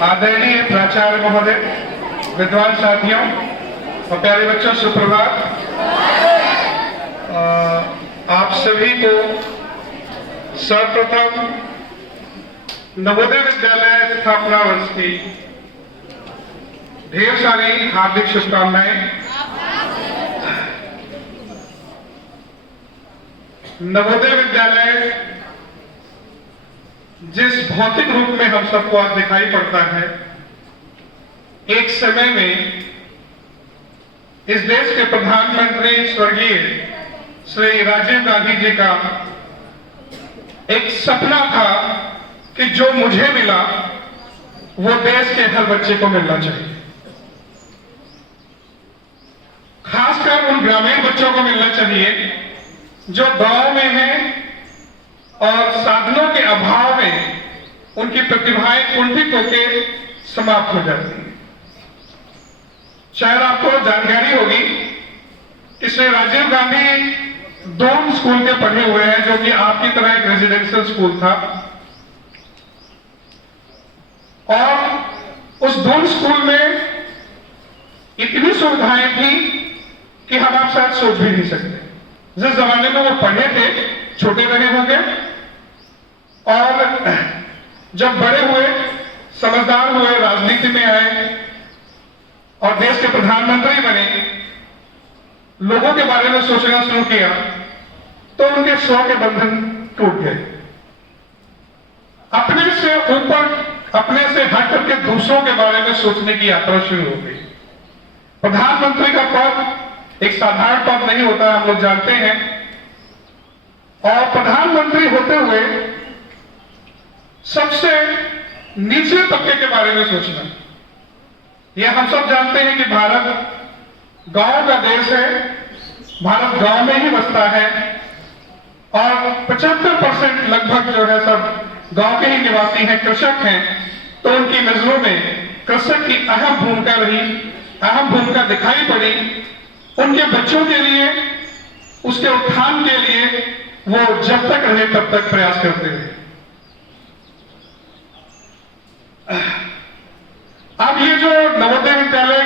आदरणीय प्राचार्य महोदय, विद्वान साथियों और प्यारे बच्चों, सुप्रभात। आप सभी को सर्वप्रथम नवोदय विद्यालय स्थापना वर्ष की ढेर सारी हार्दिक शुभकामनाएं। नवोदय विद्यालय जिस भौतिक रूप में हम सबको आज दिखाई पड़ता है, एक समय में इस देश के प्रधानमंत्री स्वर्गीय श्री राजीव गांधी जी का एक सपना था कि जो मुझे मिला वो देश के हर बच्चे को मिलना चाहिए। खासकर उन ग्रामीण बच्चों को मिलना चाहिए जो गांव में हैं और साधनों के अभाव में उनकी प्रतिभाएं कुंठित होकर समाप्त हो जाती हैं। शायद आपको जानकारी होगी कि श्री राजीव गांधी दून स्कूल के पढ़े हुए हैं, जो कि आपकी तरह एक रेजिडेंशियल स्कूल था, और उस दून स्कूल में इतनी सुविधाएं थी कि हम आप शायद सोच भी नहीं सकते। जिस जमाने में वो पढ़े थे, छोटे रहे होंगे, और जब बड़े हुए, समझदार हुए, राजनीति में आए और देश के प्रधानमंत्री बने, लोगों के बारे में सोचना शुरू किया, तो उनके स्व के बंधन टूट गए। अपने से ऊपर, अपने से हट करके दूसरों के बारे में सोचने की यात्रा शुरू हो गई। प्रधानमंत्री का पद एक साधारण पद नहीं होता, हम लोग जानते हैं, और प्रधानमंत्री होते हुए सबसे निचले तबके के बारे में सोचना। यह हम सब जानते हैं कि भारत गांव का देश है, भारत गांव में ही बसता है, और 75% लगभग जो है सब गांव के ही निवासी हैं, कृषक हैं। तो उनकी नजरों में कृषक की अहम भूमिका रही, अहम भूमिका दिखाई पड़ी। उनके बच्चों के लिए, उसके उत्थान के लिए वो जब तक रहे तब तक प्रयास करते रहे। अब ये जो नवोदय विद्यालय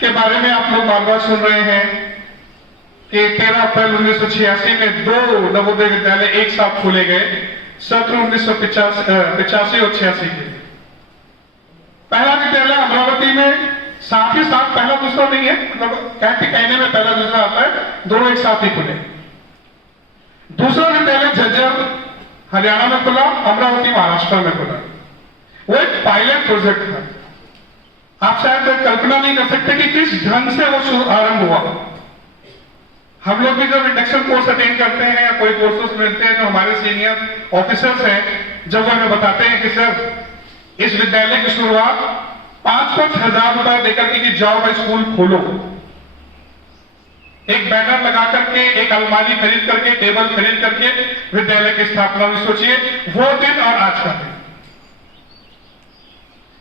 के बारे में आप लोग बार बार सुन रहे हैं कि 13 अप्रैल 1986 में 2 नवोदय विद्यालय एक साथ खोले गए, सत्र 1985 और 86 के। पहला विद्यालय अमरावती में, साथ ही साथ पहला दूसरा नहीं है, मतलब कहने में पहला दूसरा आता है, दोनों एक साथ ही खुले। दूसरा विद्यालय झज्जर हरियाणा में खुला, अमरावती महाराष्ट्र में खुला। वो एक पायलट प्रोजेक्ट था। आप शायद कल्पना नहीं कर सकते कि किस ढंग से वो आरंभ हुआ। हम लोग भी जब इंडक्शन कोर्स अटेंड करते हैं या कोई कोर्सेस मिलते हैं, जो हमारे सीनियर ऑफिसर्स हैं, जब वो हमें बताते हैं कि सर इस विद्यालय की शुरुआत 5-5 हजार रुपए देकर के कि जाओ भाई स्कूल खोलो, एक बैनर लगा करके, एक अलमारी खरीद करके, टेबल खरीद करके विद्यालय की स्थापना हुई। सोचिए वो दिन और आज का दिन,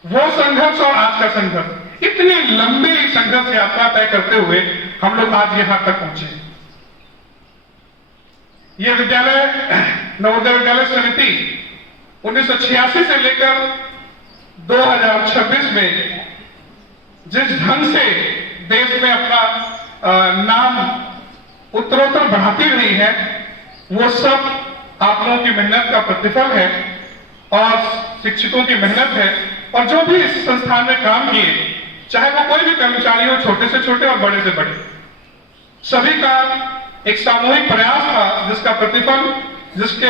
वो संघर्ष और आज का संघर्ष, इतनी लंबी संघर्ष यात्रा तय करते हुए हम लोग आज यहां तक पहुंचे। यह विद्यालय, नवोदय विद्यालय समिति 1986 से लेकर 2026 में जिस ढंग से देश में अपना नाम उत्तरोत्तर बढ़ाती रही है, वो सब आप लोगों की मेहनत का प्रतिफल है और शिक्षकों की मेहनत है। और जो भी इस संस्थान में काम किए, चाहे वो कोई भी कर्मचारी हो, छोटे से छोटे और बड़े से बड़े, सभी का एक सामूहिक प्रयास था, जिसका प्रतिफल, जिसके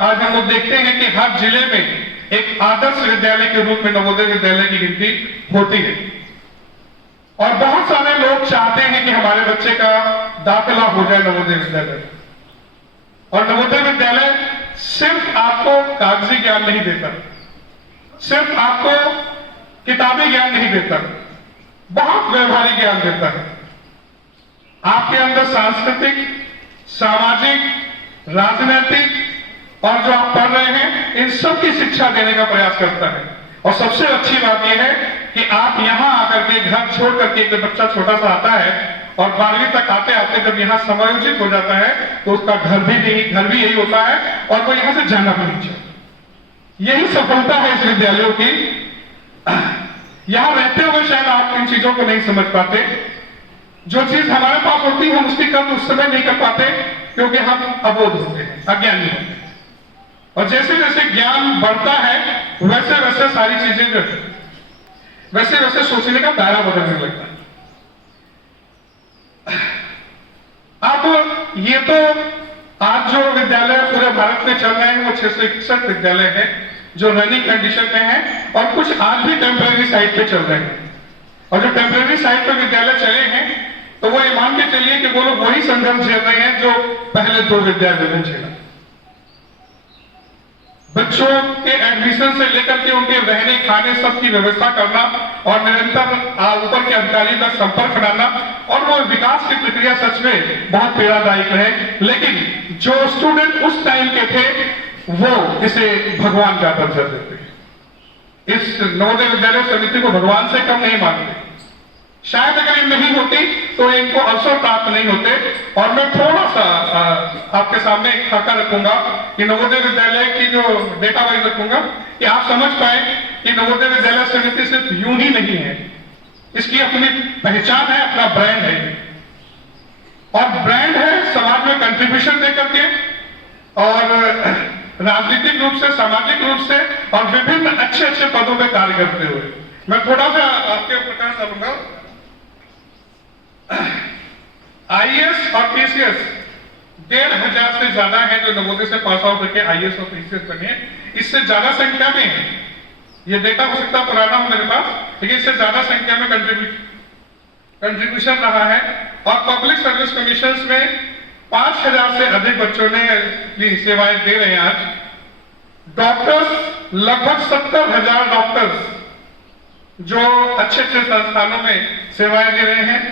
आज हम लोग देखते हैं कि हर जिले में एक आदर्श विद्यालय के रूप में नवोदय विद्यालय की गिनती होती है। और बहुत सारे लोग चाहते हैं कि हमारे बच्चे का दाखिला हो जाए नवोदय विद्यालय। और नवोदय विद्यालय सिर्फ आपको कागजी ज्ञान नहीं देता, सिर्फ आपको किताबी ज्ञान नहीं देता, बहुत व्यवहारिक ज्ञान देता है। आपके अंदर सांस्कृतिक, सामाजिक, राजनीतिक और जो आप पढ़ रहे हैं, इन सब की शिक्षा देने का प्रयास करता है। और सबसे अच्छी बात यह है कि आप यहां आकर के, घर छोड़ करके, एक बच्चा छोटा सा आता है और 12वीं तक आते आते जब यहां समायोजित हो जाता है, तो उसका घर भी यही होता है और वो यहां से जाना भी नहीं चाहिए। यही सफलता है इस विद्यालयों की यहां रहते हुए शायद आप इन चीजों को नहीं समझ पाते। जो चीज हमारे पास होती है हम उसकी कदर उस समय नहीं कर पाते क्योंकि हम अबोध होते हैं, अज्ञानी होते हैं। और जैसे जैसे ज्ञान बढ़ता है वैसे वैसे सारी चीजें जो वैसे वैसे सोचने का दायरा बदलने लगता है। अब ये तो आज जो विद्यालय पूरे भारत में चल रहे हैं वो 661 विद्यालय हैं जो रनिंग कंडीशन में हैं और कुछ आज भी टेम्पररी साइट पे चल रहे हैं। और जो टेम्पररी साइट पे विद्यालय चले हैं तो वो ये मान के चलिए कि वो लोग वही संघर्ष झेल रहे हैं जो पहले 2 विद्यालयों में झेला। बच्चों के एडमिशन से लेकर के उनके रहने खाने सब की व्यवस्था करना और निरंतर ऊपर के अधिकारी का संपर्क बनाना और वो विकास की प्रक्रिया सच में बहुत पीड़ादायक है। लेकिन जो स्टूडेंट उस टाइम के थे वो इसे भगवान का दर्जा देते हैं। इस नवोदय विद्यालय समिति को भगवान से कम नहीं मानते। शायद अगर ये नहीं होती तो इनको अवसर प्राप्त नहीं होते। और मैं थोड़ा सा आपके सामने एक खाका रखूंगा कि नवोदय विद्यालय की जो डेटा वाइज रखूंगा कि आप समझ पाए कि नवोदय विद्यालय समिति सिर्फ यूं ही नहीं है, इसकी अपनी पहचान है, अपना ब्रांड है। और ब्रांड है समाज में कंट्रीब्यूशन दे करके और राजनीतिक रूप से, सामाजिक रूप से और विभिन्न अच्छे अच्छे पदों पर कार्य करते हुए। मैं थोड़ा सा आपके प्रकाश डालूंगा। आईएएस और पीसीएस 1500 से ज्यादा है जो नवोदय से पास आउट करके आईएएस और पीसीएस बने। इससे ज्यादा संख्या में है, ये डेटा हो सकता पुराना हो मेरे पास, लेकिन इससे ज्यादा संख्या में कंट्रीब्यूशन रहा है। और पब्लिक सर्विस कमीशन में 5000 से अधिक बच्चों ने अपनी सेवाएं दे रहे हैं। आज डॉक्टर्स लगभग 70,000 डॉक्टर्स जो अच्छे अच्छे संस्थानों में सेवाएं दे रहे हैं।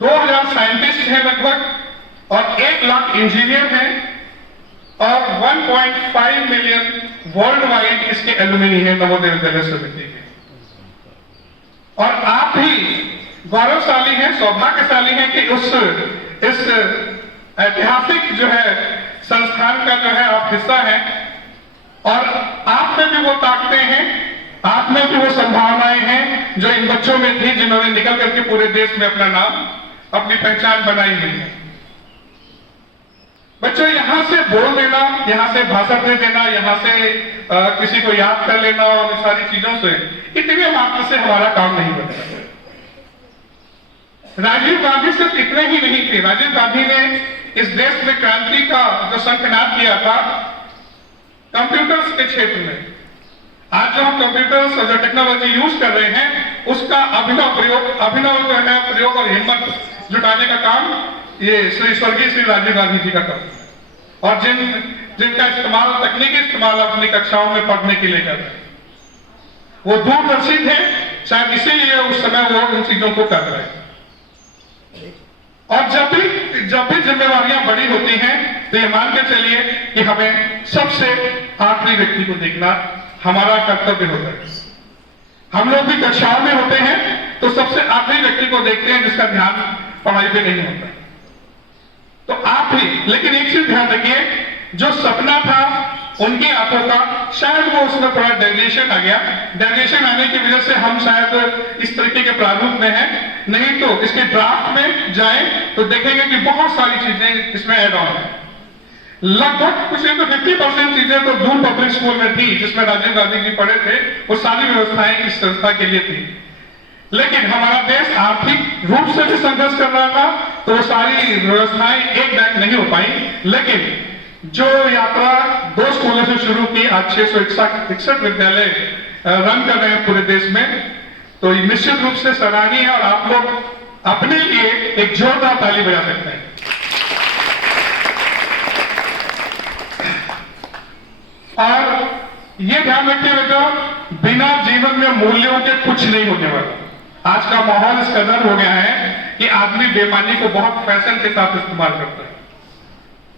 2000 साइंटिस्ट हैं लगभग और 1 लाख इंजीनियर हैं और 1.5 मिलियन वर्ल्ड वाइड इसके एलुमनी है नवोदय विद्यालय समिति के। और आप भी गौरवशाली हैं, सौभाग्यशाली हैं कि इस ऐतिहासिक जो है संस्थान का जो है आप हिस्सा हैं। और आप में भी वो ताकतें हैं, आप में भी वो संभावनाएं हैं जो इन बच्चों में थी जिन्होंने निकल करके पूरे देश में अपना नाम, अपनी पहचान बनाई हुई है। बच्चों यहां से बोल देना, यहां से भाषण दे देना, यहां से किसी को याद कर लेना और इन सारी चीजों से इतने मात्र से हमारा काम नहीं बनता। राजीव गांधी सिर्फ इतने ही नहीं थे। राजीव गांधी ने इस देश में क्रांति का जो शंखनाद किया था कंप्यूटर्स के क्षेत्र में। आज जो हम कंप्यूटर्स और जो टेक्नोलॉजी यूज कर रहे हैं उसका अभिनव जो है प्रयोग और हिम्मत जुटाने का काम ये स्वर्गीय श्री राजीव गांधी जी का काम। और जिनका इस्तेमाल, तकनीकी इस्तेमाल अपनी कक्षाओं में पढ़ने के लिए कर रहे हैं, वो दूरदर्शी थे। शायद इसीलिए उस समय वो इन चीजों को कर रहे हैं। और जब भी जिम्मेवारियां बड़ी होती हैं तो ये मान के चलिए कि हमें सबसे आखिरी व्यक्ति को देखना हमारा कर्तव्य होता है। हम लोग भी कक्षाओं में होते हैं तो सबसे आखिरी व्यक्ति को देखते हैं जिसका ध्यान पढ़ाई पे नहीं होता। तो आप भी, लेकिन एक चीज ध्यान रखिए, जो सपना था उनकी आंखों का शायद वो उसमें थोड़ा डेविएशन आ गया। डेविएशन आने की वजह से हम शायद इस तरीके के प्रारूप में हैं। नहीं तो इसके ड्राफ्ट में जाएं तो देखेंगे कि बहुत सारी चीजें इसमें ऐड ऑन है। लगभग कुछ नहीं तो 50% चीजें तो दूर पब्लिक स्कूल में थी जिसमें राजीव गांधी जी पढ़े थे, वो सारी व्यवस्थाएं इस संस्था के लिए थी। लेकिन हमारा देश आर्थिक रूप से भी संघर्ष कर रहा था तो वो सारी व्यवस्थाएं एक बैग नहीं हो पाई। लेकिन जो यात्रा 2 स्कूलों से शुरू की, आज 661 विद्यालय रन कर रहे हैं पूरे देश में, तो निश्चित रूप से सराहनीय है। और आप लोग अपने लिए एक जोरदार ताली बजा सकते हैं। और ये ध्यान रखिए बेटा, बिना जीवन में मूल्यों के कुछ नहीं होने वाला। आज का माहौल इस कदर हो गया है कि आदमी बेईमानी को बहुत फैशन के साथ इस्तेमाल करता है।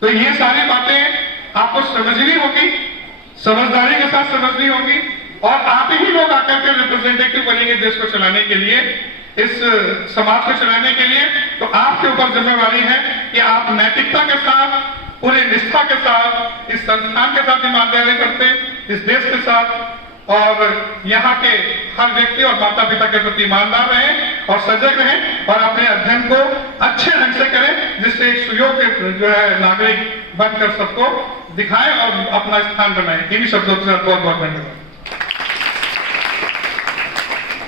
तो ये सारी बातें आपको समझनी होगी, समझदारी के साथ समझनी होगी। और आप ही लोग आकर के रिप्रेजेंटेटिव बनेंगे देश को चलाने के लिए, इस समाज को चलाने के लिए। तो आपके ऊपर जिम्मेवारी है कि आप नैतिकता के साथ, पूरी निष्ठा के साथ, इस संस्थान के साथ ईमानदारी करते, इस देश के साथ और यहाँ के हर व्यक्ति और माता पिता के प्रति ईमानदार रहें और सजग रहें और अपने अध्ययन को अच्छे ढंग से करें, जिससे एक सुयोग्य जो है नागरिक बनकर सबको दिखाएं और अपना स्थान बनाएं। इन्हीं शब्दों के साथ बहुत बहुत धन्यवाद।